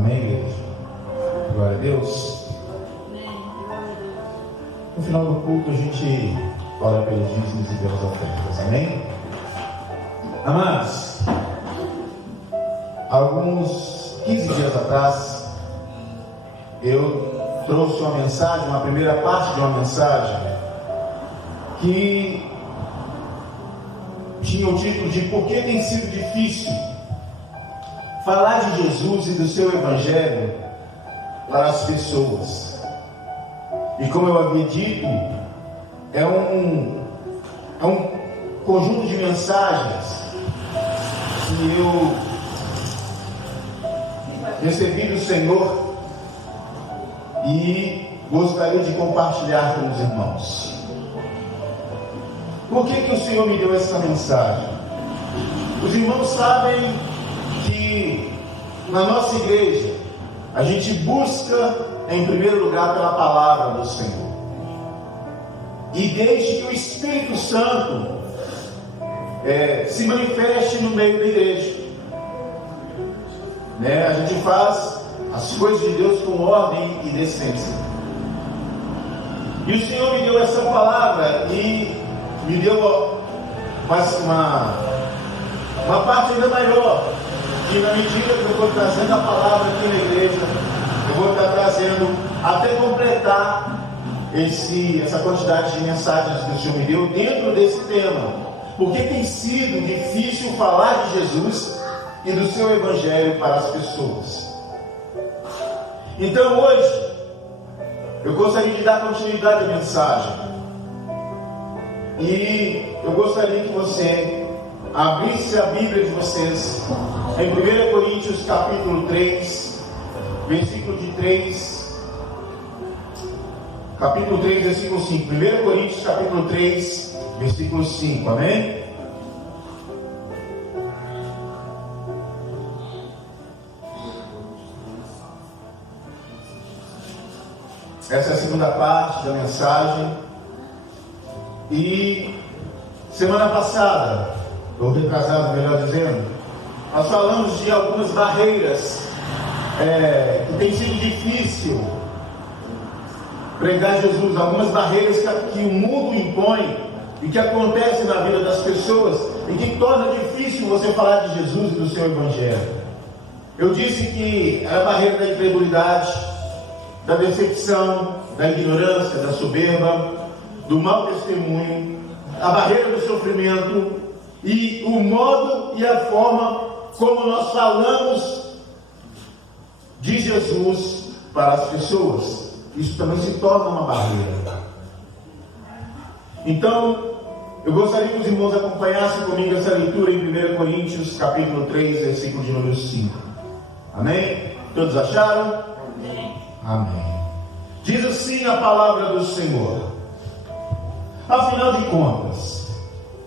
Amém, igreja? Glória a Deus. No final do culto a gente ora pelos dízimos e pelas ofertas. Amém? Amados, alguns 15 dias atrás eu trouxe uma mensagem, uma primeira parte de uma mensagem que tinha o título de Por que tem sido difícil falar de Jesus e do seu Evangelho para as pessoas. E como eu havia dito, é um conjunto de mensagens que eu recebi do Senhor e gostaria de compartilhar com os irmãos. Por que o Senhor me deu essa mensagem? Os irmãos sabem que na nossa igreja a gente busca em primeiro lugar pela palavra do Senhor, e desde que o Espírito Santo se manifeste no meio da igreja, a gente faz as coisas de Deus com ordem e decência. E o Senhor me deu essa palavra e me deu uma parte ainda maior, que na medida que eu vou trazendo a palavra aqui na igreja, eu vou estar trazendo até completar essa quantidade de mensagens que o Senhor me deu dentro desse tema. Porque tem sido difícil falar de Jesus e do seu Evangelho para as pessoas. Então hoje eu gostaria de dar continuidade à mensagem, e eu gostaria que você abrisse a Bíblia de vocês em 1 Coríntios capítulo 3, versículo de 3, capítulo 3, versículo 5. 1 Coríntios capítulo 3, versículo 5, amém? Essa é a segunda parte da mensagem. E semana passada, ou retrasado, melhor dizendo, nós falamos de algumas barreiras que tem sido difícil pregar Jesus, algumas barreiras que o mundo impõe e que acontecem na vida das pessoas e que torna difícil você falar de Jesus e do seu Evangelho. Eu disse que era a barreira da incredulidade, da decepção, da ignorância, da soberba, do mau testemunho, a barreira do sofrimento e o modo e a forma como nós falamos de Jesus para as pessoas. Isso também se torna uma barreira. Então, eu gostaria que os irmãos acompanhassem comigo essa leitura em 1 Coríntios capítulo 3, versículo de número 5. Amém? Todos acharam? Amém. Diz assim a palavra do Senhor: afinal de contas,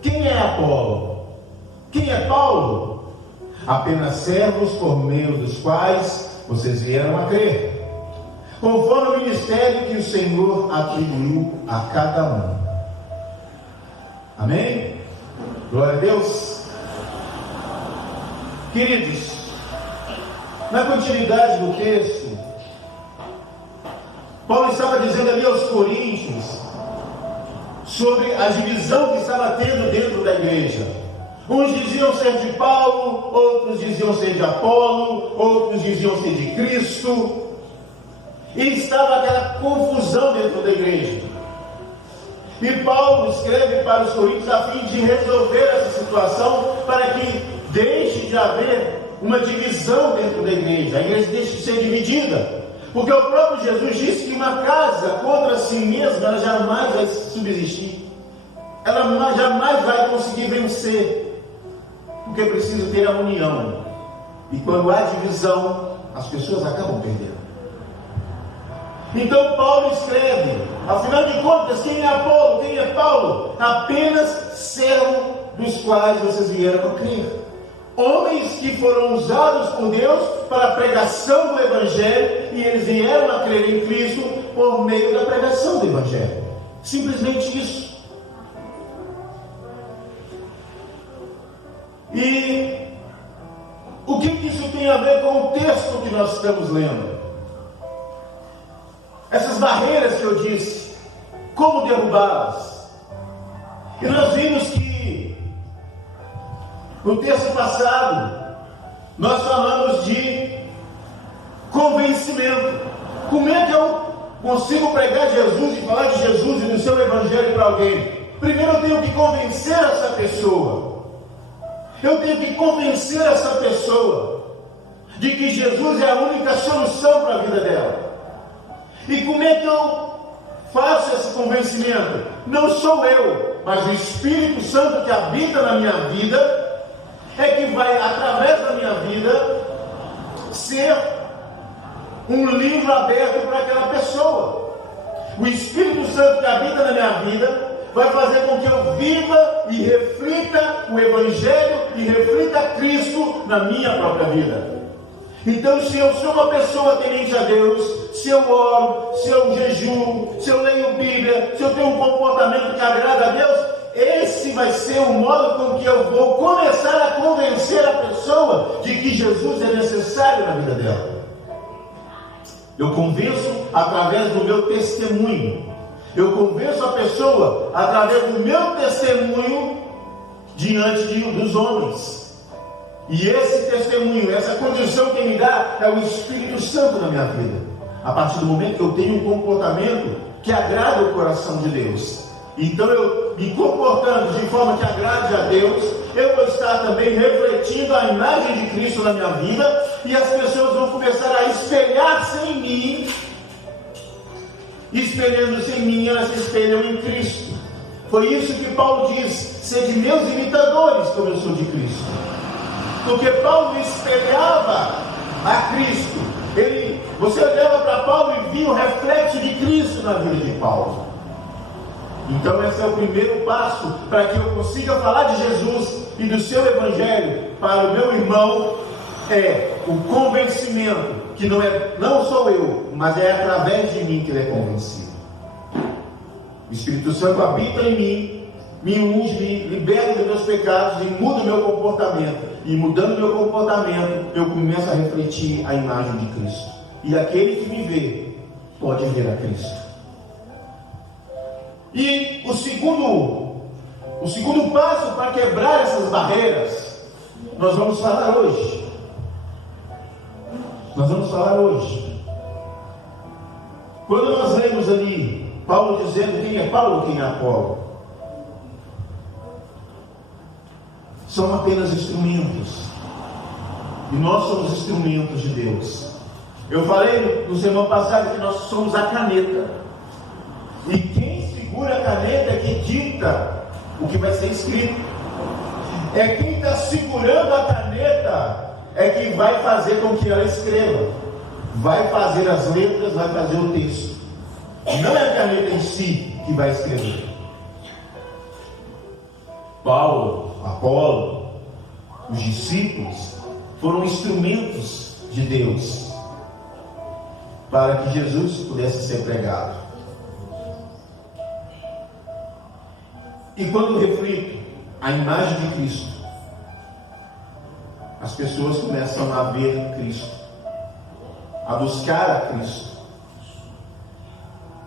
quem é Apolo? Quem é Paulo? Apenas servos por meio dos quais vocês vieram a crer, conforme o ministério que o Senhor atribuiu a cada um. Amém? Glória a Deus. Queridos, na continuidade do texto, Paulo estava dizendo ali aos coríntios sobre a divisão que estava tendo dentro da igreja. Uns diziam ser de Paulo, outros diziam ser de Apolo, outros diziam ser de Cristo, e estava aquela confusão dentro da igreja. E Paulo escreve para os coríntios a fim de resolver essa situação, para que deixe de haver uma divisão dentro da igreja, a igreja deixe de ser dividida. Porque o próprio Jesus disse que uma casa contra si mesma, ela jamais vai subsistir, ela jamais vai conseguir vencer, porque precisa ter a união, e quando há divisão, as pessoas acabam perdendo. Então Paulo escreve: afinal de contas, quem é Apolo, quem é Paulo? Apenas servo dos quais vocês vieram a crer, homens que foram usados por Deus para a pregação do Evangelho, e eles vieram a crer em Cristo por meio da pregação do Evangelho. Simplesmente isso. E O que isso tem a ver com o texto que nós estamos lendo? Essas barreiras que eu disse, como derrubá-las? E nós vimos que no texto passado nós falamos de convencimento. Como é que eu consigo pregar Jesus e falar de Jesus e do seu evangelho para alguém? Primeiro eu tenho que convencer essa pessoa. Eu tenho que convencer essa pessoa de que Jesus é a única solução para a vida dela. E como é que eu faço esse convencimento? Não sou eu, mas o Espírito Santo que habita na minha vida é que vai, através da minha vida, ser um livro aberto para aquela pessoa. O Espírito Santo que habita na minha vida vai fazer com que eu viva e reflita o Evangelho e reflita Cristo na minha própria vida. Então, se eu sou uma pessoa temente a Deus, se eu oro, se eu jejuo, se eu leio Bíblia, se eu tenho um comportamento que agrada a Deus, esse vai ser o modo com que eu vou começar a convencer a pessoa de que Jesus é necessário na vida dela. Eu convenço através do meu testemunho. Eu convenço a pessoa através do meu testemunho diante dos homens. E esse testemunho, essa condição que me dá é o Espírito Santo na minha vida. A partir do momento que eu tenho um comportamento que agrada o coração de Deus. Então eu me comportando de forma que agrade a Deus, eu vou estar também refletindo a imagem de Cristo na minha vida. E as pessoas vão começar a espelhar-se em mim. Espelhando-se em mim, elas se espelham em Cristo. Foi isso que Paulo diz: sede meus imitadores, como eu sou de Cristo. Porque Paulo espelhava a Cristo. Você olhava para Paulo e via o reflexo de Cristo na vida de Paulo. Então esse é o primeiro passo para que eu consiga falar de Jesus e do seu Evangelho para o meu irmão. É o convencimento, que não sou eu, mas é através de mim que ele é convencido. O Espírito Santo habita em mim, me unge, me liberta dos meus pecados e muda o meu comportamento. E mudando o meu comportamento, eu começo a refletir a imagem de Cristo. E aquele que me vê, pode ver a Cristo. E o segundo passo para quebrar essas barreiras, nós vamos falar hoje. Quando nós lemos ali Paulo dizendo quem é Paulo, quem é Apolo, são apenas instrumentos. E nós somos instrumentos de Deus. Eu falei no semana passada que nós somos a caneta. E quem segura a caneta é que dita o que vai ser escrito. É quem está segurando a caneta é que vai fazer com que ela escreva. Vai fazer as letras, vai fazer o texto. Não é a caneta em si que vai escrever. Paulo, Apolo, os discípulos foram instrumentos de Deus para que Jesus pudesse ser pregado. E quando reflito a imagem de Cristo, as pessoas começam a ver Cristo, a buscar a Cristo,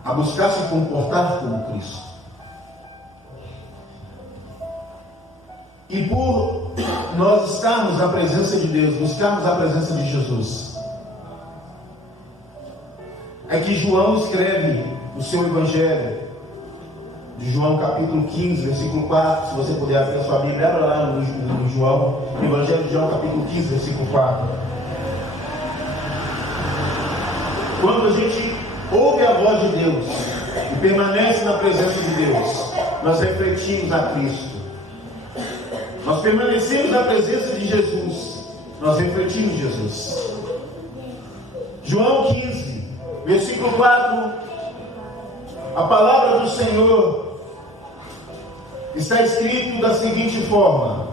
a buscar se comportar como Cristo. E por nós estarmos na presença de Deus, buscarmos a presença de Jesus, é que João escreve o seu Evangelho, de João capítulo 15, versículo 4. Se você puder abrir a sua Bíblia, abra lá no João, Evangelho de João capítulo 15, versículo 4. Quando a gente ouve a voz de Deus e permanece na presença de Deus, nós refletimos a Cristo. Nós permanecemos na presença de Jesus, nós refletimos Jesus. João 15, versículo 4, a palavra do Senhor está escrito da seguinte forma: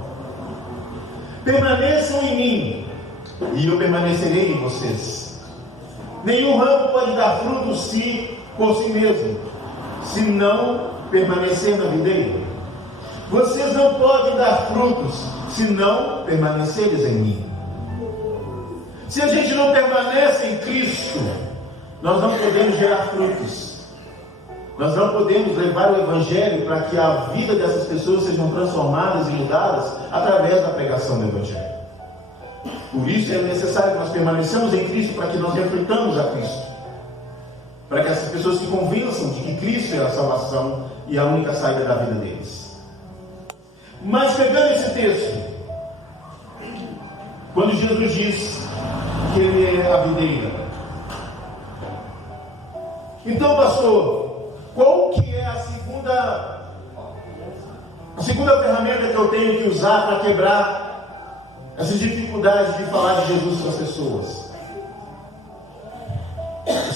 permaneçam em mim, e eu permanecerei em vocês. Nenhum ramo pode dar fruto por si mesmo, se não permanecer na videira. Vocês não podem dar frutos, se não permanecerem em mim. Se a gente não permanece em Cristo, nós não podemos gerar frutos. Nós não podemos levar o Evangelho para que a vida dessas pessoas sejam transformadas e mudadas através da pregação do Evangelho. Por isso é necessário que nós permaneçamos em Cristo para que nós reflitamos a Cristo. Para que essas pessoas se convençam de que Cristo é a salvação e a única saída da vida deles. Mas pegando esse texto, quando Jesus diz que Ele é a videira, então, pastor, qual que é a segunda ferramenta que eu tenho que usar para quebrar essas dificuldades de falar de Jesus para as pessoas? A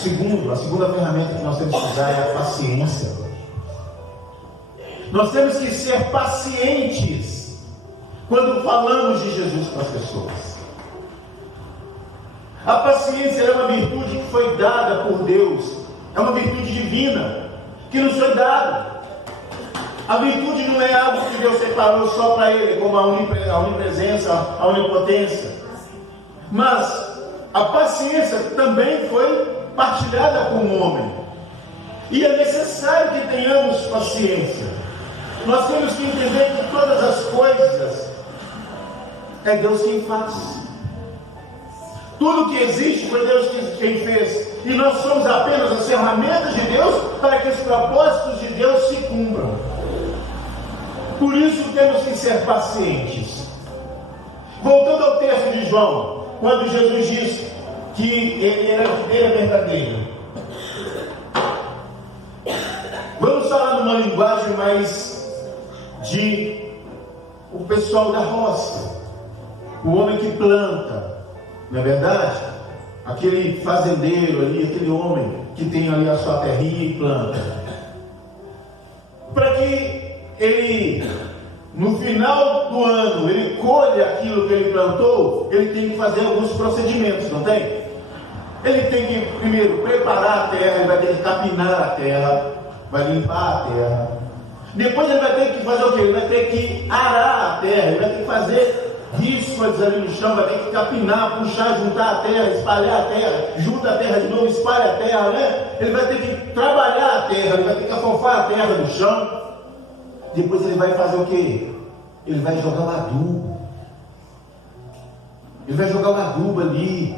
segunda ferramenta que nós temos que usar é a paciência. Nós temos que ser pacientes quando falamos de Jesus para as pessoas. A paciência é uma virtude que foi dada por Deus. É uma virtude divina que nos foi dada. A virtude não é algo que Deus separou só para Ele, como a onipresença, a onipotência. Mas a paciência também foi partilhada com o homem. E é necessário que tenhamos paciência. Nós temos que entender que todas as coisas é Deus quem faz. Tudo que existe foi Deus quem fez. E nós somos apenas as ferramentas de Deus para que os propósitos de Deus se cumpram. Por isso temos que ser pacientes. Voltando ao texto de João, quando Jesus diz que Ele era a videira verdadeira. Vamos falar numa linguagem mais de o pessoal da roça, o homem que planta. Não é verdade? Aquele fazendeiro ali, aquele homem que tem ali a sua terrinha e planta. Para que ele, no final do ano, ele colha aquilo que ele plantou, ele tem que fazer alguns procedimentos, não tem? Ele tem que, primeiro, preparar a terra, ele vai ter que capinar a terra, vai limpar a terra. Depois ele vai ter que fazer o quê? Ele vai ter que arar a terra, ele vai ter que fazer riscas ali no chão, vai ter que capinar, puxar, juntar a terra, espalhar a terra, junta a terra de novo, espalha a terra, né? Ele vai ter que trabalhar a terra, ele vai ter que afofar a terra no chão. Depois ele vai fazer o quê? Ele vai jogar o adubo. Ele vai jogar o adubo ali,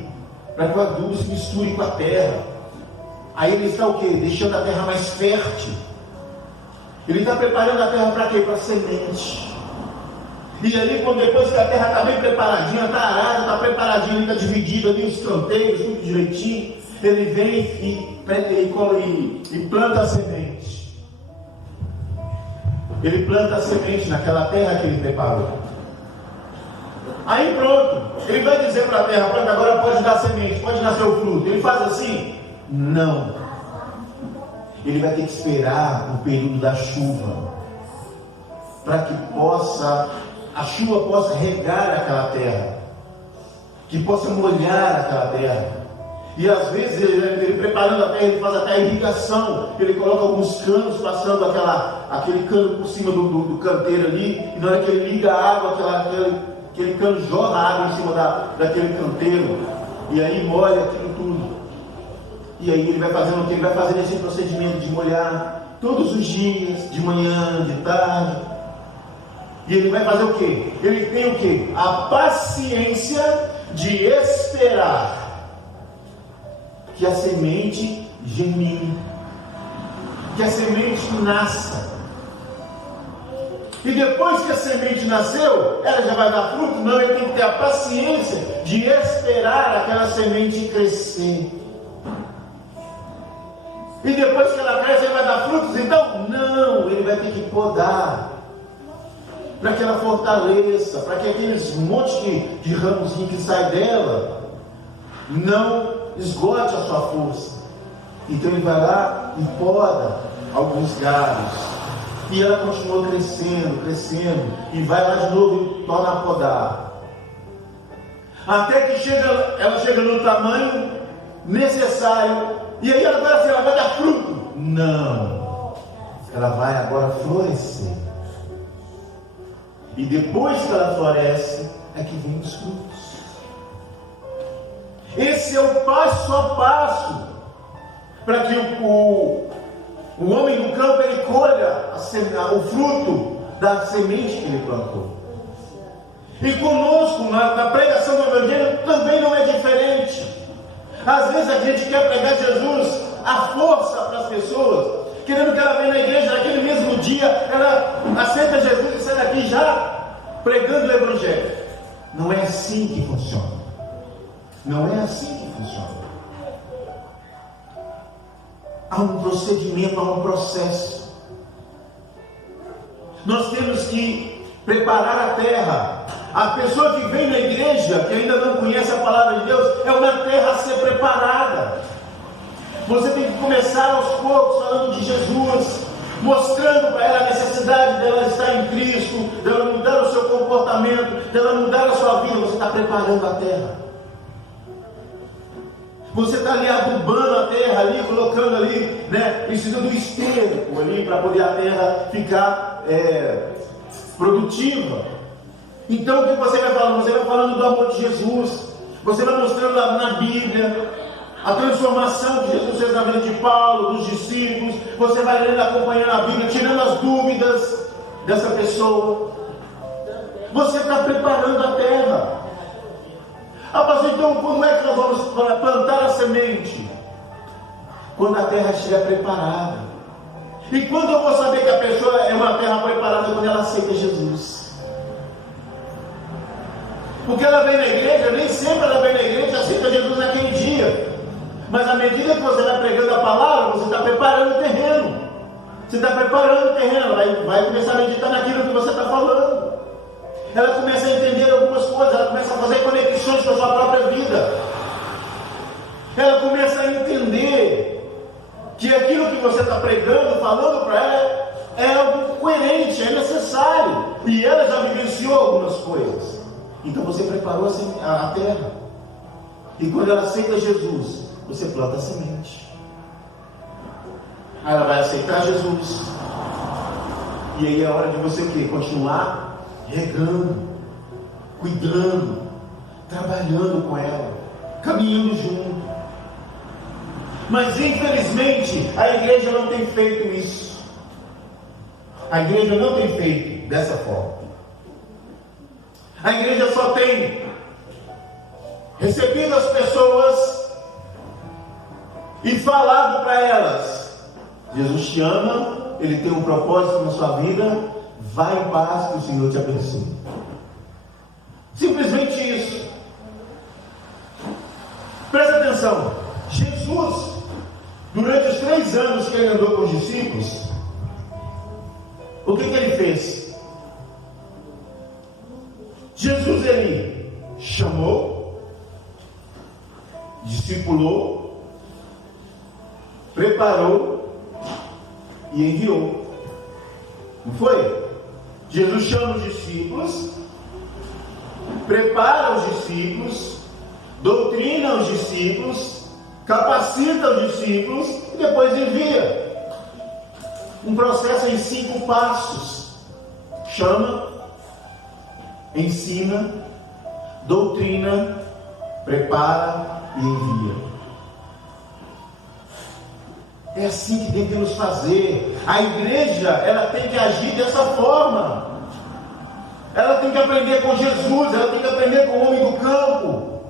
para que o adubo se misture com a terra. Aí ele está o quê? Deixando a terra mais fértil. Ele está preparando a terra para quê? Para semente. E ali, quando depois que a terra está bem preparadinha, está arada, está preparadinha, está dividida ali os canteiros, tudo direitinho, ele vem e planta a semente. Ele planta a semente naquela terra que ele preparou. Aí pronto, ele vai dizer para a terra, pronto, agora pode dar semente, pode nascer o fruto. Ele faz assim? Não. Ele vai ter que esperar o período da chuva, para que a chuva possa regar aquela terra, que possa molhar aquela terra. E às vezes ele preparando a terra, ele faz até a irrigação, ele coloca alguns canos passando aquele cano por cima do canteiro ali, e na hora que ele liga a água, aquele cano jorra a água em cima daquele canteiro, e aí molha aquilo tudo. E aí ele vai fazendo o que? Ele vai fazendo esse procedimento de molhar todos os dias, de manhã, de tarde. E ele vai fazer o quê? Ele tem o quê? A paciência de esperar que a semente germine, que a semente nasça. E depois que a semente nasceu, ela já vai dar fruto? Não, ele tem que ter a paciência de esperar aquela semente crescer. E depois que ela cresce, ela vai dar frutos? Então, não, ele vai ter que podar, para que ela fortaleça, para que aqueles montes de ramos que saem dela não esgote a sua força. Então ele vai lá e poda alguns galhos, e ela continua crescendo, e vai lá de novo e torna a podar, até que ela chega no tamanho necessário. E aí ela vai dar fruto? Não, ela vai agora florescer. E depois que ela floresce, é que vem os frutos. Esse é o passo a passo para que o homem do campo ele colha o fruto da semente que ele plantou. E conosco, na pregação do Evangelho, também não é diferente. Às vezes a gente quer pregar Jesus à força para as pessoas, querendo que ela venha na igreja naquele mesmo dia, ela aceita Jesus e sai daqui já pregando o Evangelho. Não é assim que funciona. Não é assim que funciona. Há um procedimento, há um processo. Nós temos que preparar a terra. A pessoa que vem na igreja, que ainda não conhece a palavra de Deus, é uma terra a ser preparada. Você tem que começar aos poucos falando de Jesus, mostrando para ela a necessidade dela estar em Cristo, dela mudar o seu comportamento, dela mudar a sua vida. Você está preparando a terra. Você está ali adubando a terra, ali, colocando ali, precisa do esterco ali para poder a terra ficar produtiva. Então o que você vai falando? Você vai falando do amor de Jesus, você vai mostrando na Bíblia a transformação que Jesus fez na vida de Paulo, dos discípulos. Você vai lendo, acompanhando a Bíblia, tirando as dúvidas dessa pessoa. Você está preparando a terra. Pastor, então quando é que nós vamos plantar a semente? Quando a terra estiver preparada. E quando eu vou saber que a pessoa é uma terra preparada? Quando ela aceita Jesus. Porque ela vem na igreja, nem sempre ela vem na igreja e aceita Jesus naquele dia. Mas à medida que você vai pregando a palavra, você está preparando o terreno. Você está preparando o terreno, vai começar a meditar naquilo que você está falando. Ela começa a entender algumas coisas, ela começa a fazer conexões com a sua própria vida. Ela começa a entender que aquilo que você está pregando, falando para ela, é algo coerente, é necessário. E ela já vivenciou algumas coisas. Então você preparou a terra. E quando ela aceita Jesus, você planta a semente. Aí ela vai aceitar Jesus. E aí é hora de você continuar regando, cuidando, trabalhando com ela, caminhando junto. Mas infelizmente a igreja não tem feito isso. A igreja não tem feito dessa forma. A igreja só tem recebido as pessoas e falado para elas: Jesus te ama, Ele tem um propósito na sua vida, vai em paz, que o Senhor te abençoe. Simplesmente isso. Presta atenção. Jesus, durante os 3 anos que ele andou com os discípulos, o que ele fez? Jesus, ele chamou, discipulou, preparou e enviou. Não foi? Jesus chama os discípulos, prepara os discípulos, doutrina os discípulos, capacita os discípulos e depois envia. Um processo em 5 passos: chama, ensina, doutrina, prepara e envia. É assim que devemos fazer. A igreja, ela tem que agir dessa forma. Ela tem que aprender com Jesus, ela tem que aprender com o homem do campo,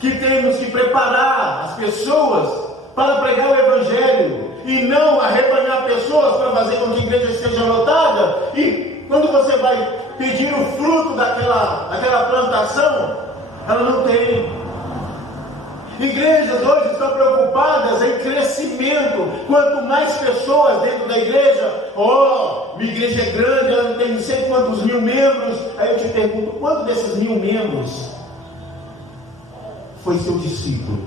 que temos que preparar as pessoas para pregar o Evangelho, e não arrebanhar pessoas para fazer com que a igreja esteja lotada, e quando você vai pedir o fruto daquela plantação, ela não tem. Igrejas hoje estão preocupadas em crescimento. Quanto mais pessoas dentro da igreja, minha igreja é grande, ela tem não sei quantos mil membros. Aí eu te pergunto, quantos desses 1000 membros foi seu discípulo?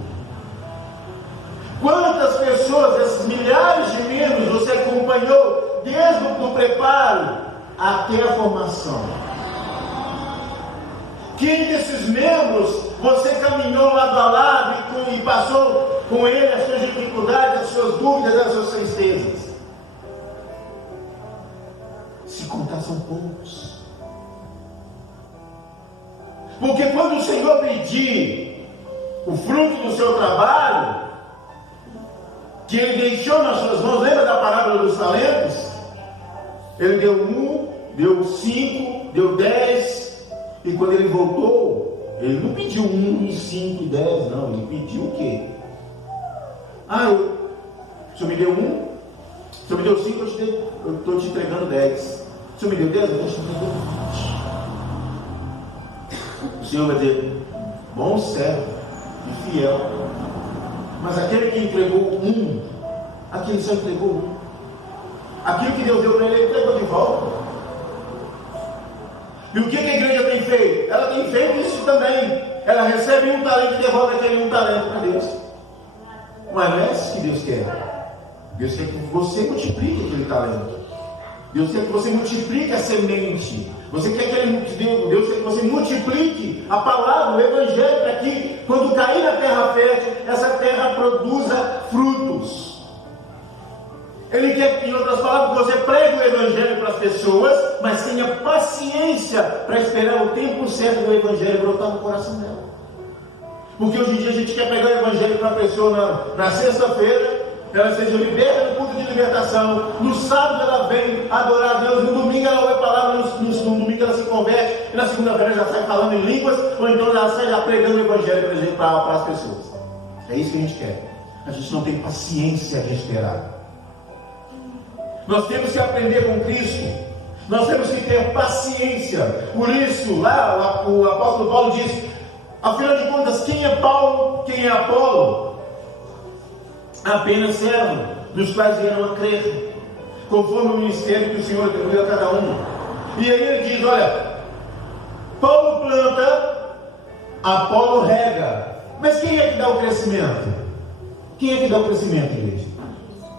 Quantas pessoas, desses milhares de membros, você acompanhou desde o preparo até a formação? Quem desses membros você caminhou lado a lado e passou com ele as suas dificuldades, as suas dúvidas, as suas tristezas? Se contar, são poucos. Porque quando o Senhor pedir o fruto do seu trabalho, que ele deixou nas suas mãos. Lembra da parábola dos talentos? Ele deu 1, deu 5, deu 10, e quando ele voltou, ele não pediu 1, 5 e 10, não, ele pediu o quê? O senhor me deu 1, o senhor me deu 5, eu estou te entregando 10. O senhor me deu 10, eu estou te entregando 20. O senhor vai dizer, bom servo e fiel. Mas aquele que entregou 1, aquele só entregou 1. Aquilo que Deus deu para ele, ele entregou de volta. E o que a igreja tem feito? Ela tem feito isso também. Ela recebe 1 talento e devolve aquele 1 talento para Deus. Mas não é isso que Deus quer. Deus quer que você multiplique aquele talento. Deus quer que você multiplique a semente. Deus quer que você multiplique a palavra, o evangelho, para que quando cair na terra fértil, essa terra produza frutos. Ele quer que, em outras palavras, você pregue o evangelho para as pessoas, mas tenha paciência para esperar o tempo certo do evangelho brotar no coração dela. Porque hoje em dia a gente quer pregar o evangelho para a pessoa na sexta-feira, ela seja liberta no culto de libertação, no sábado ela vem adorar a Deus, no domingo ela ouve a palavra, no domingo ela se converte, e na segunda-feira já sai falando em línguas, ou então ela sai já pregando o evangelho para as pessoas. É isso que a gente quer. A gente não tem paciência de esperar. Nós temos que aprender com Cristo. Nós temos que ter paciência. Por isso, lá o apóstolo Paulo diz, afinal de contas, quem é Paulo, quem é Apolo? Apenas servo, dos quais vieram a crer, conforme o ministério que o Senhor atribuiu a cada um. E aí ele diz, olha, Paulo planta, Apolo rega. Mas quem é que dá o crescimento? Quem é que dá o crescimento, igreja?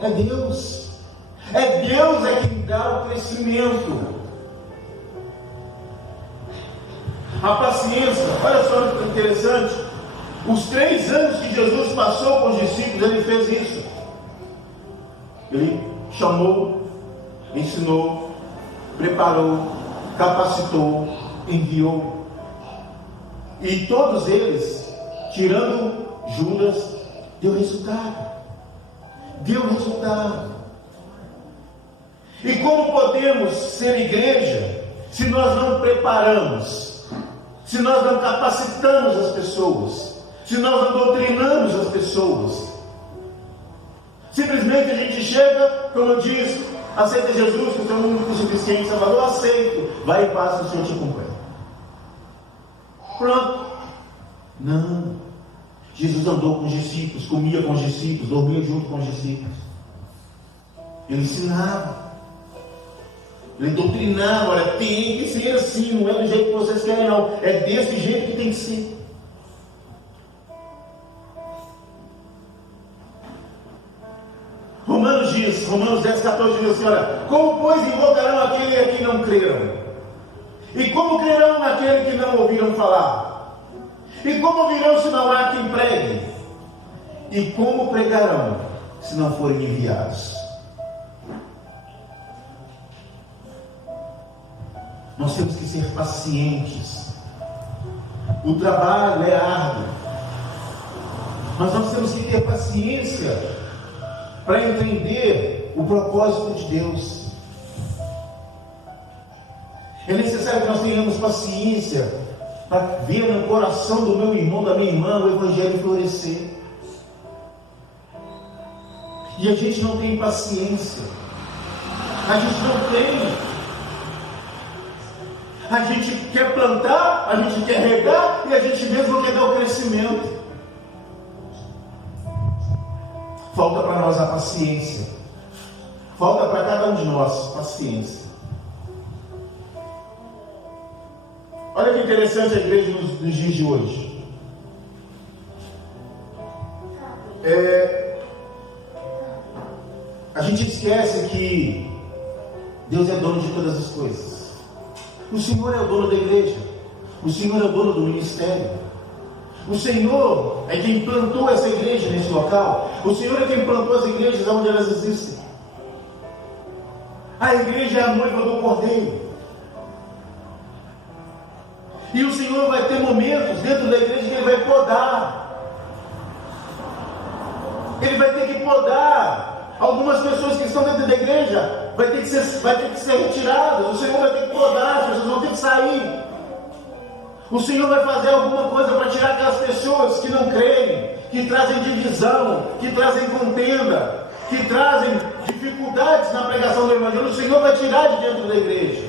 É Deus. É Deus quem dá o crescimento. A paciência, olha só que interessante. Os 3 anos que Jesus passou com os discípulos, ele fez isso. Ele chamou, ensinou, preparou, capacitou, enviou. E todos eles, tirando Judas, deu resultado. Deu resultado. E como podemos ser igreja se nós não preparamos, se nós não capacitamos as pessoas, se nós não doutrinamos as pessoas? Simplesmente a gente chega, como diz, aceita Jesus, que é o único suficiente Salvador, aceito, vai em paz, o Senhor te acompanha. Pronto. Não. Jesus andou com os discípulos, comia com os discípulos, dormia junto com os discípulos. Ele ensinava. Ele doutrinava, olha, tem que ser assim, não é do jeito que vocês querem não, é desse jeito que tem que ser. Romanos 10, 14 diz assim, olha, como pois invocarão aquele a quem não creram? E como crerão naquele que não ouviram falar? E como ouvirão se não há quem pregue? E como pregarão se não forem enviados? Nós temos que ser pacientes. O trabalho é árduo. Mas nós temos que ter paciência para entender o propósito de Deus. É necessário que nós tenhamos paciência para ver no coração do meu irmão, da minha irmã, o Evangelho florescer. E a gente não tem paciência. A gente não tem. A gente quer plantar, a gente quer regar e a gente mesmo quer dar o crescimento. Falta para nós a paciência. Falta para cada um de nós paciência. Olha que interessante a igreja nos dias de hoje. A gente esquece que Deus é dono de todas as coisas. O Senhor é o dono da igreja. O Senhor é o dono do ministério. O Senhor é quem plantou essa igreja nesse local. O Senhor é quem plantou as igrejas onde elas existem. A igreja é a noiva do Cordeiro. E o Senhor vai ter momentos dentro da igreja que Ele vai podar. podar. Algumas pessoas que estão dentro da igreja vai ter que ser retiradas. O Senhor vai ter que podar, as pessoas vão ter que sair. O Senhor vai fazer alguma coisa para tirar aquelas pessoas que não creem, que trazem divisão, que trazem contenda, que trazem dificuldades na pregação do Evangelho. O Senhor vai tirar de dentro da igreja.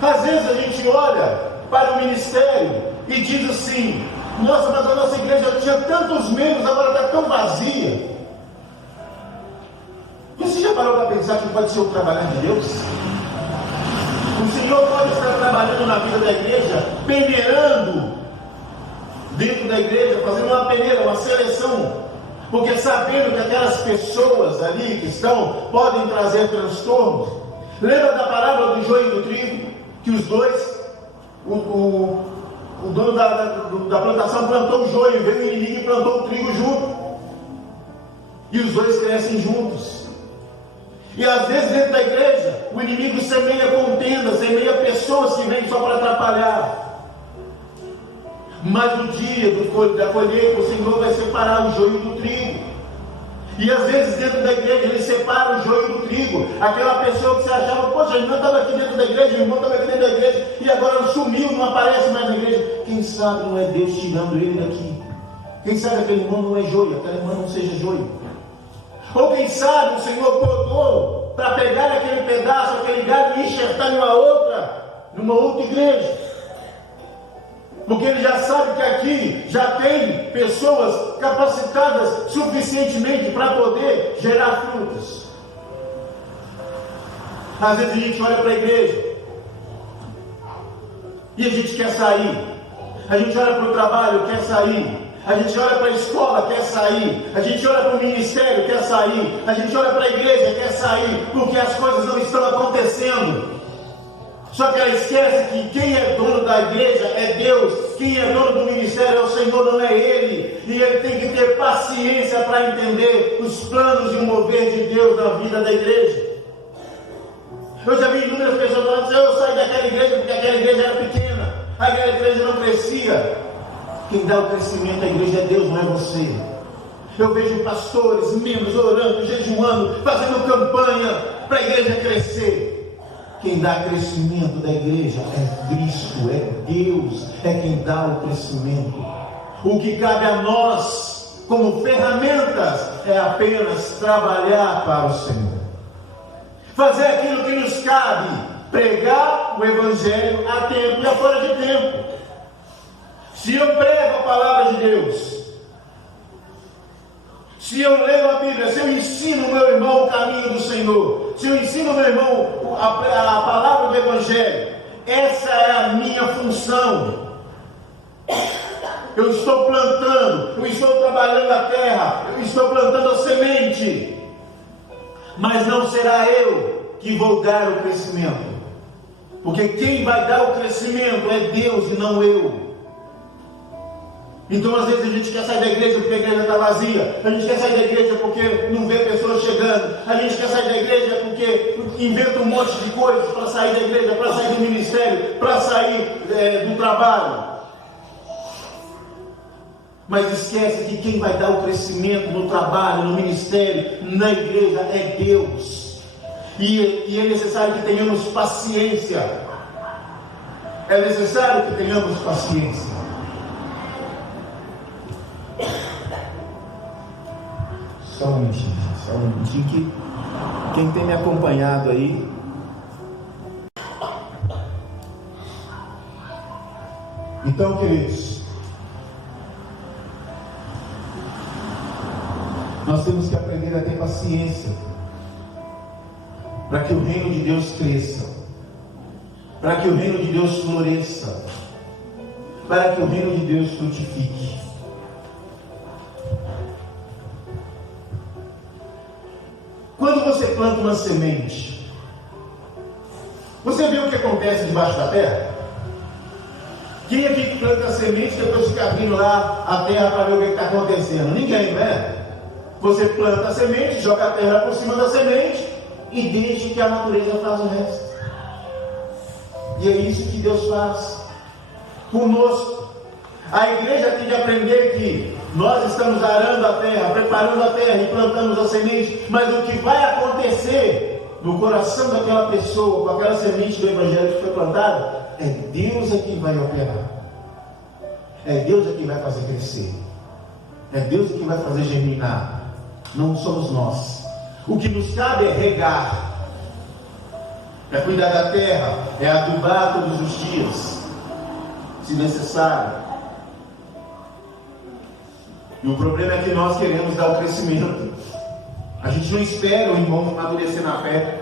Às vezes a gente olha para o ministério e diz assim: nossa, mas a nossa igreja tinha tantos membros, agora está tão vazia. Você já parou para pensar que pode ser o trabalhar de Deus? O Senhor pode estar trabalhando na vida da igreja, peneirando dentro da igreja, fazendo uma peneira, uma seleção, porque sabendo que aquelas pessoas ali que estão podem trazer transtornos. Lembra da parábola do joio e do trigo? Que os dois, o dono da plantação plantou o joio, veio o inimigo e plantou o trigo junto, e os dois crescem juntos. E às vezes dentro da igreja o inimigo semeia contenda, semeia pessoas que vêm só para atrapalhar. Mas no dia da colheita o Senhor vai separar o joio do trigo. E às vezes dentro da igreja ele separa o joio do trigo. Aquela pessoa que você achava: poxa, o irmão estava aqui dentro da igreja, o irmão estava aqui dentro da igreja, e agora sumiu, não aparece mais na igreja. Quem sabe não é Deus tirando ele daqui? Quem sabe aquele irmão não é joio, aquela irmã não seja joio? Ou quem sabe o Senhor podou para pegar aquele pedaço, aquele galho e enxertar numa outra igreja. Porque ele já sabe que aqui já tem pessoas capacitadas suficientemente para poder gerar frutos. Às vezes a gente olha para a igreja e a gente quer sair. A gente olha para o trabalho, quer sair. A gente olha para a escola, quer sair. A gente olha para o ministério, quer sair. A gente olha para a igreja, quer sair. Porque as coisas não estão acontecendo. Só que ela esquece que quem é dono da igreja é Deus. Quem é dono do ministério é o Senhor, não é Ele. E ele tem que ter paciência para entender os planos e o mover de Deus na vida da igreja. Eu já vi inúmeras pessoas falando assim: eu saí daquela igreja porque aquela igreja era pequena, aquela igreja não crescia. Quem dá o crescimento à igreja é Deus, não é você. Eu vejo pastores, membros orando, jejuando, fazendo campanha para a igreja crescer. Quem dá crescimento da igreja é Cristo, é Deus, é quem dá o crescimento. O que cabe a nós, como ferramentas, é apenas trabalhar para o Senhor. Fazer aquilo que nos cabe, pregar o Evangelho a tempo e a fora de tempo. Se eu prego a palavra de Deus, se eu leio a Bíblia, se eu ensino o meu irmão o caminho do Senhor, se eu ensino o meu irmão a palavra do Evangelho, essa é a minha função. Eu estou plantando, eu estou trabalhando a terra, eu estou plantando a semente, mas não será eu que vou dar o crescimento, porque quem vai dar o crescimento é Deus e não eu. Então às vezes a gente quer sair da igreja porque a igreja está vazia, a gente quer sair da igreja porque não vê pessoas chegando, a gente quer sair da igreja porque inventa um monte de coisas para sair da igreja, para sair do ministério, para sair do trabalho. Mas esquece que quem vai dar o crescimento no trabalho, no ministério, na igreja é Deus. E é necessário que tenhamos paciência. É necessário que tenhamos paciência. Só um minutinho que quem tem me acompanhado aí então, queridos, nós temos que aprender a ter paciência para que o reino de Deus cresça, para que o reino de Deus floresça, para que o reino de Deus frutifique. Quando você planta uma semente, você vê o que acontece debaixo da terra? Quem é que planta a semente e depois fica abrindo lá a terra para ver o que está acontecendo? Ninguém, né? Você planta a semente, joga a terra por cima da semente e deixa que a natureza faça o resto. E é isso que Deus faz conosco. A igreja tem de aprender que Nós estamos arando a terra, preparando a terra e plantamos a semente, mas o que vai acontecer no coração daquela pessoa, com aquela semente do Evangelho que foi plantada, é Deus que vai operar. É Deus que vai fazer crescer. É Deus que vai fazer germinar. Não somos nós. O que nos cabe é regar, é cuidar da terra, é adubar todos os dias, se necessário. E o problema é que nós queremos dar o crescimento. A gente não espera o irmão amadurecer na fé.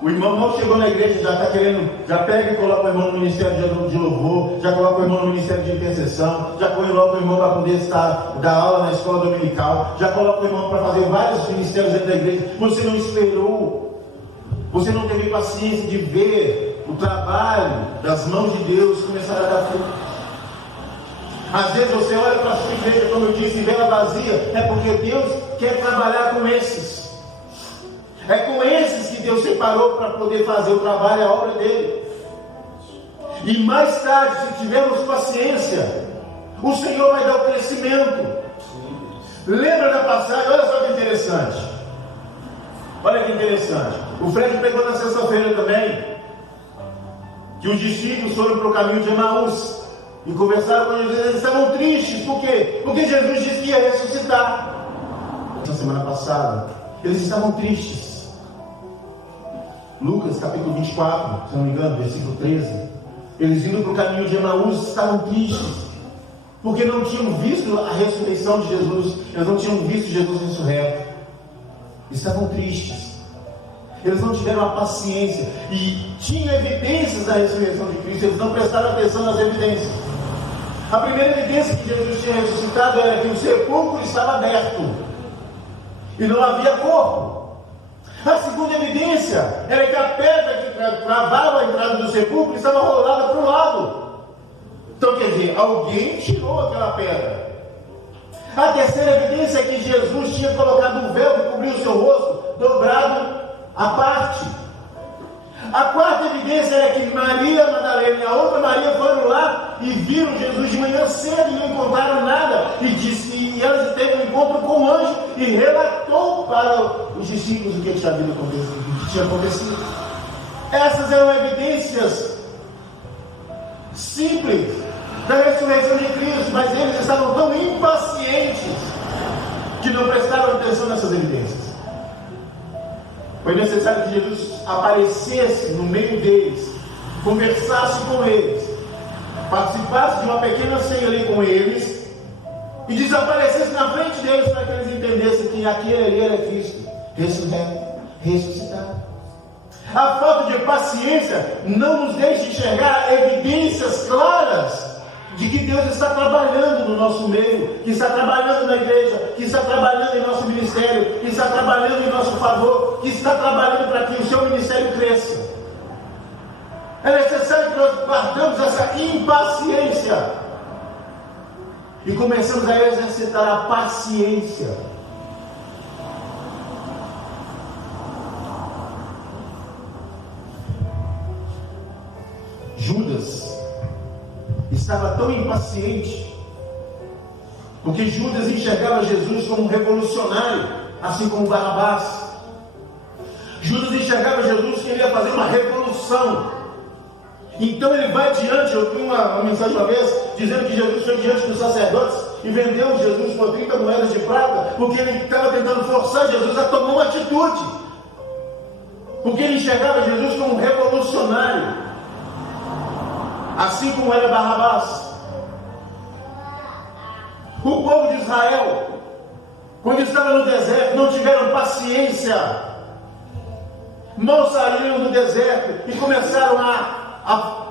O irmão não chegou na igreja, já está querendo, já pega e coloca o irmão no ministério de louvor, já coloca o irmão no ministério de intercessão, já coloca o irmão para poder dar aula na escola dominical, já coloca o irmão para fazer vários ministérios dentro da igreja. Você não esperou, você não teve paciência de ver o trabalho das mãos de Deus começar a dar fruto. Às vezes você olha para a sua igreja, como eu disse, e vê ela vazia, é porque Deus quer trabalhar com esses. É com esses que Deus separou para poder fazer o trabalho, a obra dele. E mais tarde, se tivermos paciência, o Senhor vai dar o crescimento. Lembra da passagem? Olha só que interessante. Olha que interessante. O Fred pegou na sexta-feira também, que os discípulos foram para o caminho de Emaús e conversaram com Jesus. Eles estavam tristes. Por quê? Porque Jesus disse que ia ressuscitar. Na semana passada, eles estavam tristes. Lucas capítulo 24, se não me engano, versículo 13. Eles indo para o caminho de Emaús estavam tristes, porque não tinham visto a ressurreição de Jesus. Eles não tinham visto Jesus ressurreto. Estavam tristes. Eles não tiveram a paciência. E tinham evidências da ressurreição de Cristo. Eles não prestaram atenção nas evidências. A primeira evidência que Jesus tinha ressuscitado era que o sepulcro estava aberto e não havia corpo. A segunda evidência era que a pedra que travava a entrada do sepulcro estava rolada para o lado. Então, quer dizer, alguém tirou aquela pedra. A terceira evidência é que Jesus tinha colocado um véu que cobria o seu rosto, dobrado à parte. A quarta evidência era que Maria Madalena e a outra Maria foram lá e viram Jesus de manhã cedo e não encontraram nada. E elas teve um encontro com o anjo e relatou para os discípulos o que tinha acontecido. Essas eram evidências simples da ressurreição de Cristo, mas eles estavam tão impacientes que não prestaram atenção nessas evidências. Foi necessário que Jesus aparecesse no meio deles, conversasse com eles, participasse de uma pequena ceia ali com eles e desaparecesse na frente deles para que eles entendessem que aquele ali era Cristo, ressuscitado. A falta de paciência não nos deixa enxergar evidências claras de que Deus está trabalhando no nosso meio, que está trabalhando na igreja, que está trabalhando em nosso ministério, que está trabalhando em nosso favor, que está trabalhando para que o seu ministério cresça. É necessário que nós guardemos essa impaciência e começamos a exercitar a paciência. Judas estava tão impaciente, porque Judas enxergava Jesus como um revolucionário, assim como Barrabás. Judas enxergava Jesus que ele ia fazer uma revolução. Então ele vai diante. Eu vi uma mensagem uma vez dizendo que Jesus foi diante dos sacerdotes e vendeu Jesus por 30 moedas de prata, porque ele estava tentando forçar Jesus a tomar uma atitude, porque ele enxergava Jesus como um revolucionário, assim como era Barrabás. O povo de Israel, quando estava no deserto, não tiveram paciência. Mal saíram do deserto e começaram a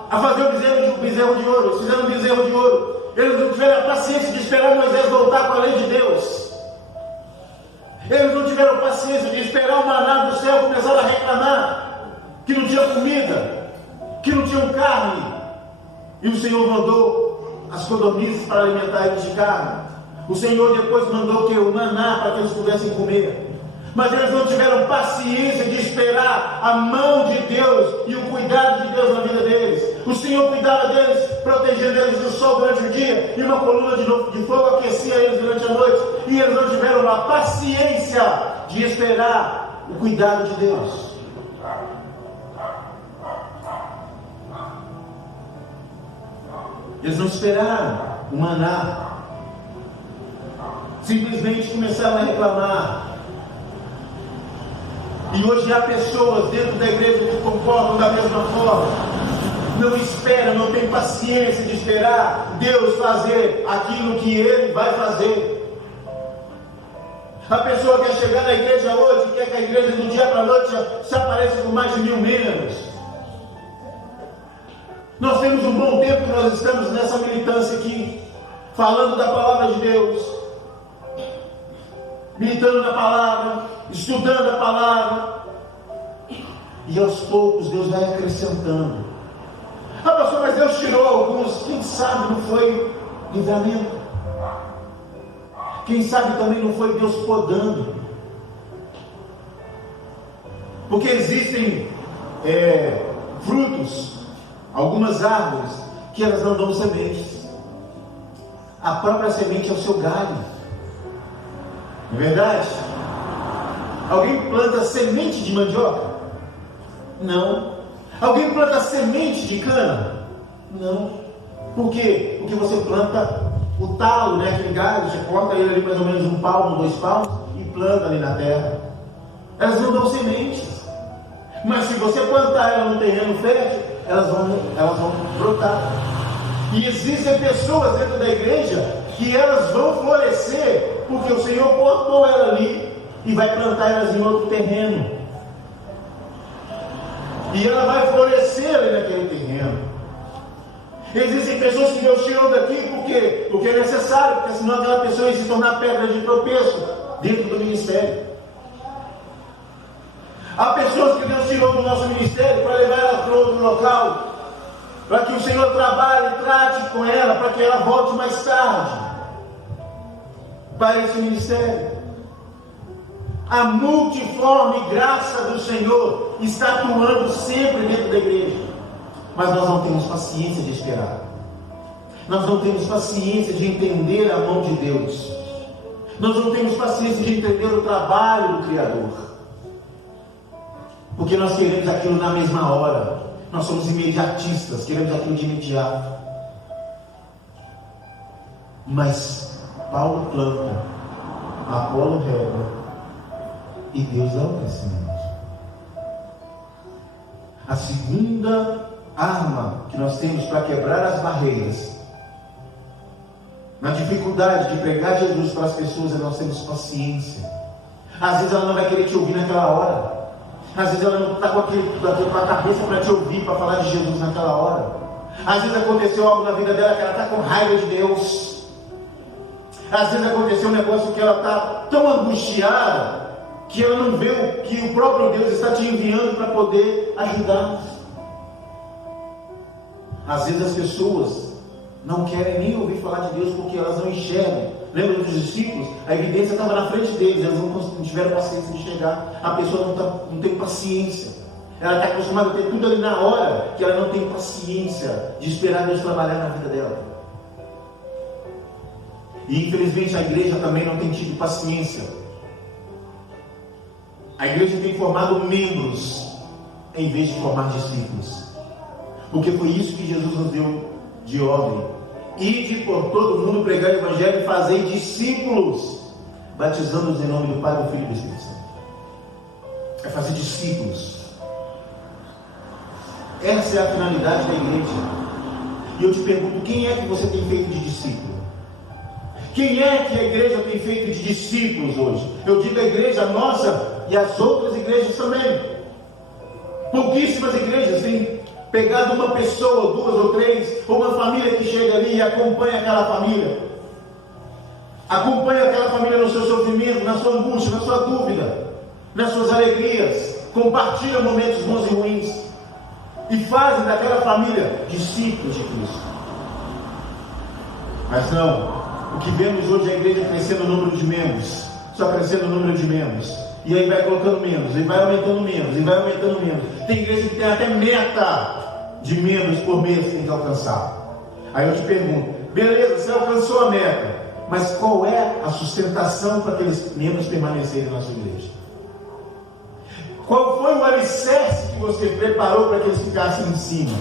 fazer o bezerro de ouro. Eles fizeram um bezerro de ouro. Eles não tiveram a paciência de esperar Moisés voltar com a lei de Deus. Eles não tiveram paciência de esperar o maná do céu. Começaram a reclamar que não tinha comida, que não tinha carne. E o Senhor mandou as codornizes para alimentar eles de carne. O Senhor depois mandou o maná para que eles pudessem comer. Mas eles não tiveram paciência de esperar a mão de Deus e o cuidado de Deus na vida deles. O Senhor cuidava deles protegendo eles do sol durante o dia, e uma coluna de fogo aquecia eles durante a noite, e eles não tiveram uma paciência de esperar o cuidado de Deus. Eles não esperaram o maná, simplesmente começaram a reclamar. E hoje há pessoas dentro da igreja que comportam da mesma forma. Não esperam, não tem paciência de esperar Deus fazer aquilo que Ele vai fazer. A pessoa quer chegar na igreja hoje, quer que a igreja do dia para a noite se apareça com mais de 1000 membros. Nós temos um bom tempo que nós estamos nessa militância aqui, falando da palavra de Deus, militando na palavra, estudando a palavra, e aos poucos Deus vai acrescentando. Ah, pastor, mas Deus tirou alguns, quem sabe não foi livramento, quem sabe também não foi Deus podando, porque existem frutos, algumas árvores que elas não dão sementes, a própria semente é o seu galho, não é verdade? Alguém planta semente de mandioca? Não. Alguém planta semente de cana? Não. Por quê? Porque você planta o talo, né? Aquele galho, você corta ele ali mais ou menos 1 palmo, 2 palmos e planta ali na terra. Elas não dão sementes. Mas se você plantar ela no terreno fértil, elas vão brotar. E existem pessoas dentro da igreja que elas vão florescer porque o Senhor cortou ela ali e vai plantar elas em outro terreno. E ela vai florescer ali naquele terreno. Existem pessoas que Deus tirou daqui porque é necessário, porque senão aquela pessoa ia se tornar pedra de tropeço dentro do ministério. Há pessoas que Deus tirou do nosso ministério para levar ela para outro local, para que o Senhor trabalhe e trate com ela, para que ela volte mais tarde para esse ministério. A multiforme graça do Senhor está atuando sempre dentro da igreja, mas nós não temos paciência de esperar, nós não temos paciência de entender a mão de Deus, nós não temos paciência de entender o trabalho do Criador, porque nós queremos aquilo na mesma hora, nós somos imediatistas, queremos aquilo de imediato. Mas Paulo planta, Apolo rega, e Deus dá o crescimento. A segunda arma que nós temos para quebrar as barreiras, na dificuldade de pregar Jesus para as pessoas, é nós termos paciência. Às vezes ela não vai querer te ouvir naquela hora. Às vezes ela não está com a cabeça para te ouvir, para falar de Jesus naquela hora. Às vezes aconteceu algo na vida dela que ela está com raiva de Deus. Às vezes aconteceu um negócio que ela está tão angustiada que ela não vê que o próprio Deus está te enviando para poder ajudar. Às vezes as pessoas não querem nem ouvir falar de Deus porque elas não enxergam. Lembra dos discípulos? A evidência estava na frente deles, eles não tiveram paciência de chegar. A pessoa não tem paciência. Ela está acostumada a ter tudo ali na hora, que ela não tem paciência de esperar Deus trabalhar na vida dela. E infelizmente a igreja também não tem tido paciência. A igreja tem formado membros em vez de formar discípulos, porque foi isso que Jesus nos deu de ordem: ide por todo mundo, pregar o evangelho e fazer discípulos, batizando-os em nome do Pai, do Filho e do Espírito Santo. É fazer discípulos. Essa é a finalidade da igreja. E eu te pergunto, quem é que você tem feito de discípulo? Quem é que a igreja tem feito de discípulos hoje? Eu digo a igreja nossa e as outras igrejas também. Pouquíssimas igrejas têm pegado uma pessoa, 2 ou 3, ou uma família que chega ali e acompanha aquela família. Acompanha aquela família no seu sofrimento, na sua angústia, na sua dúvida, nas suas alegrias. Compartilha momentos bons e ruins. E fazem daquela família discípulos de Cristo. Mas não. O que vemos hoje é a igreja crescendo o número de membros. Só crescendo o número de membros. E aí vai colocando membros, e vai aumentando membros, e vai aumentando membros. Tem igreja que tem até meta de membros por mês que tem que alcançar. Aí eu te pergunto, beleza, você alcançou a meta, mas qual é a sustentação para aqueles membros permanecerem na sua igreja? Qual foi o alicerce que você preparou para que eles ficassem em cima?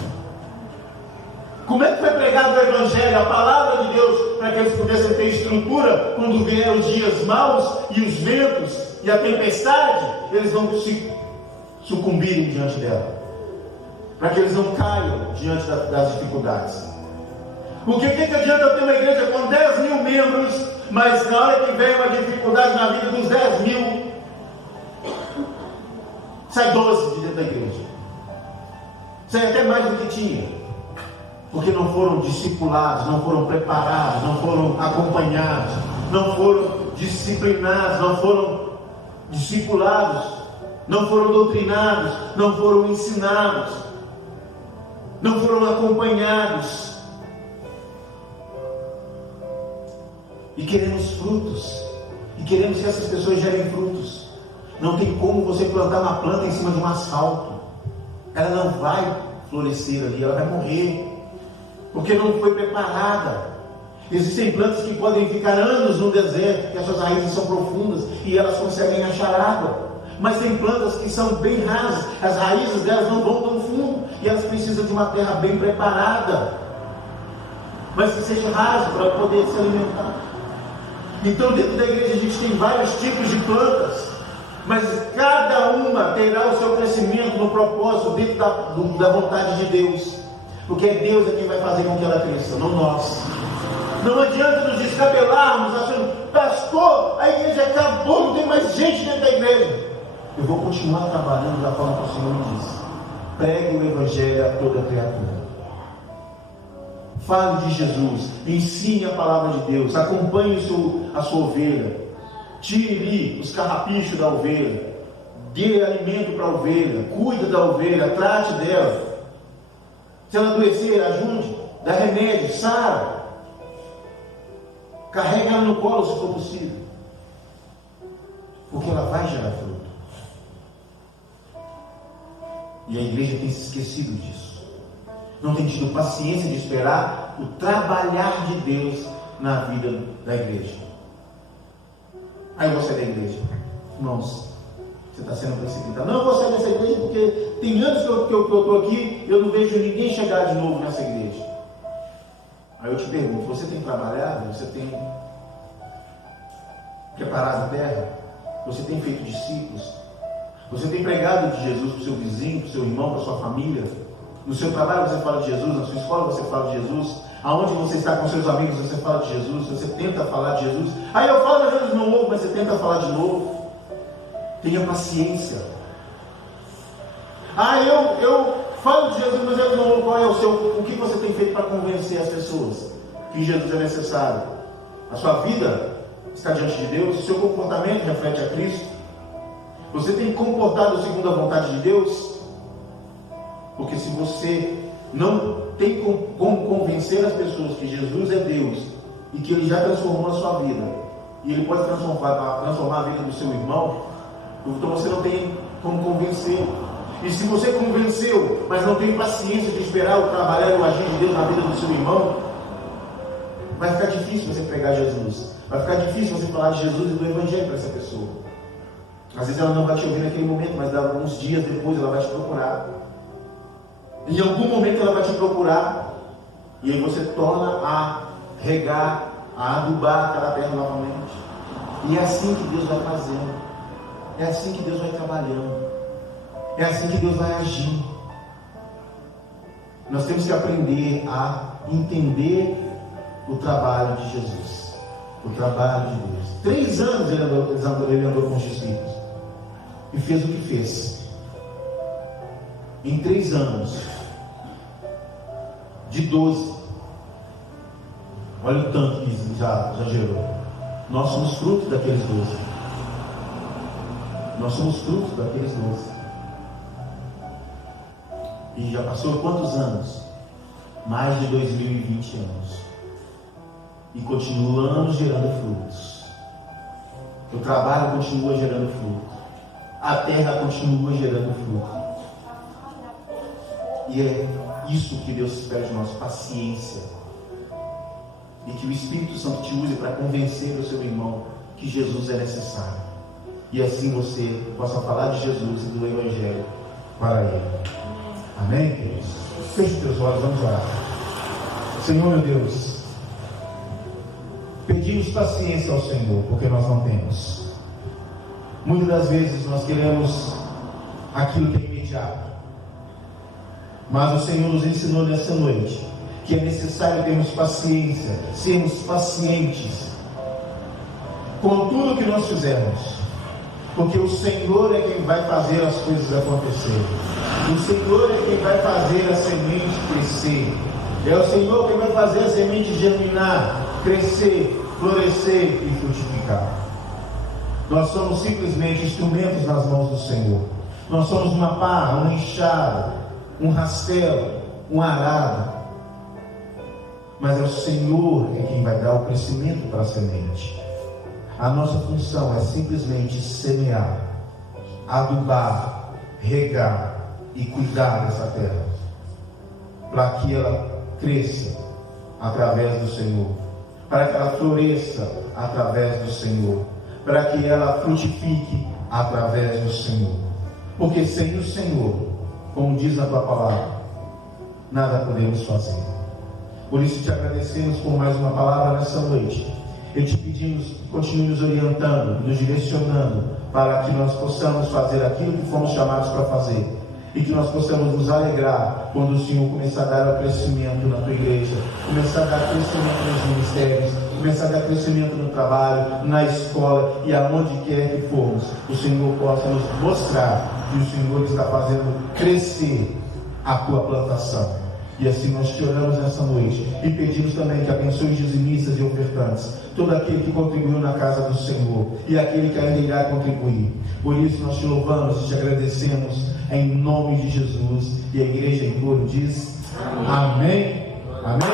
Como é que foi pregado o Evangelho, a palavra de Deus, para que eles pudessem ter estrutura quando vieram os dias maus e os ventos e a tempestade, eles não se sucumbirem diante dela, para que eles não caiam diante das dificuldades. Porque o que adianta eu ter uma igreja com 10 mil membros, mas na hora que vem uma dificuldade na vida dos 10 mil, sai 12 de dentro da igreja, sai até mais do que tinha, porque não foram discipulados, não foram preparados, não foram acompanhados, não foram disciplinados, não foram discipulados, não foram doutrinados, não foram ensinados, não foram acompanhados. E queremos frutos, e queremos que essas pessoas gerem frutos. Não tem como você plantar uma planta em cima de um asfalto, ela não vai florescer ali, ela vai morrer, porque não foi preparada. Existem plantas que podem ficar anos no deserto, porque as suas raízes são profundas e elas conseguem achar água. Mas tem plantas que são bem rasas, as raízes delas não vão tão fundo e elas precisam de uma terra bem preparada, mas que seja raso para poder se alimentar. Então dentro da igreja a gente tem vários tipos de plantas, mas cada uma terá o seu crescimento no propósito dentro da vontade de Deus, porque é Deus quem vai fazer com que ela cresça, não nós. Não adianta nos descabelarmos achando, pastor, a igreja acabou, não tem mais gente dentro da igreja. Eu vou continuar trabalhando da forma que o Senhor me disse. Pregue o Evangelho a toda criatura. Fale de Jesus, ensine a palavra de Deus, acompanhe a sua ovelha, tire os carrapichos da ovelha, dê alimento para a ovelha, cuide da ovelha, trate dela. Se ela adoecer, ajude, dá remédio, sara, carrega ela no colo se for possível, porque ela vai gerar fruto. E a igreja tem se esquecido disso. Não tem tido paciência de esperar o trabalhar de Deus na vida da igreja. Aí você é da igreja, irmãos, você está sendo precipitado. Não, eu vou sair dessa igreja porque tem anos que eu estou aqui, eu não vejo ninguém chegar de novo nessa igreja. Aí eu te pergunto, você tem trabalhado? Você tem preparado a terra? Você tem feito discípulos? Você tem pregado de Jesus para o seu vizinho, para o seu irmão, para a sua família? No seu trabalho você fala de Jesus, na sua escola você fala de Jesus, aonde você está com seus amigos você fala de Jesus, você tenta falar de Jesus. Aí eu falo, às vezes não ouvo, mas você tenta falar de novo. Tenha paciência. Eu falo de Jesus, mas eu não ouvo. Qual é o que você tem feito para convencer as pessoas que Jesus é necessário? A sua vida está diante de Deus, o seu comportamento reflete a Cristo. Você tem comportado segundo a vontade de Deus? Porque se você não tem como convencer as pessoas que Jesus é Deus e que Ele já transformou a sua vida, e Ele pode transformar a vida do seu irmão, então você não tem como convencer. E se você convenceu, mas não tem paciência de esperar o trabalhar e o agir de Deus na vida do seu irmão, vai ficar difícil você pregar Jesus, vai ficar difícil você falar de Jesus e do Evangelho para essa pessoa. Às vezes ela não vai te ouvir naquele momento, mas alguns dias depois ela vai te procurar. Em algum momento ela vai te procurar, e aí você torna a regar, a adubar aquela terra novamente. E é assim que Deus vai fazendo, é assim que Deus vai trabalhando, é assim que Deus vai agir. Nós temos que aprender a entender o trabalho de Jesus, o trabalho de Deus. 3 anos ele andou com os discípulos e fez o que fez. Em 3 anos, de 12, olha o tanto que já gerou. Nós somos frutos daqueles 12. Nós somos frutos daqueles 12. E já passou quantos anos? Mais de 2020 anos. E continuamos gerando frutos. O trabalho continua gerando fruto. A terra continua gerando fruto. E é isso que Deus espera de nós, paciência. e que o Espírito Santo te use para convencer o seu irmão que Jesus é necessário. E assim você possa falar de Jesus e do Evangelho para ele. Amém, queridos? Feche os teus olhos, vamos orar. Senhor, meu Deus, pedimos paciência ao Senhor, porque nós não temos. Muitas das vezes nós queremos aquilo que é imediato, mas o Senhor nos ensinou nessa noite que é necessário termos paciência, sermos pacientes com tudo que nós fizermos, porque o Senhor é quem vai fazer as coisas acontecerem. O Senhor é quem vai fazer a semente crescer. É o Senhor quem vai fazer a semente germinar, crescer, florescer e frutificar. Nós somos simplesmente instrumentos nas mãos do Senhor. Nós somos uma pá, um enxada, um rastelo, um arado. Mas é o Senhor quem vai dar o crescimento para a semente. A nossa função é simplesmente semear, adubar, regar e cuidar dessa terra, para que ela cresça através do Senhor, para que ela floresça através do Senhor, para que ela frutifique através do Senhor. Porque sem o Senhor, como diz na tua palavra, nada podemos fazer. Por isso te agradecemos por mais uma palavra nessa noite. E te pedimos que continue nos orientando, nos direcionando, para que nós possamos fazer aquilo que fomos chamados para fazer. E que nós possamos nos alegrar quando o Senhor começar a dar o crescimento na tua igreja, começar a dar crescimento nos ministérios, começar a dar crescimento no trabalho, na escola e aonde quer que formos. O Senhor possa nos mostrar que o Senhor está fazendo crescer a tua plantação. E assim nós te oramos nessa noite e pedimos também que abençoe os dizimistas e ofertantes, todo aquele que contribuiu na casa do Senhor e aquele que ainda irá contribuir. Por isso nós te louvamos e te agradecemos em nome de Jesus. E a igreja em coro diz amém. Amém.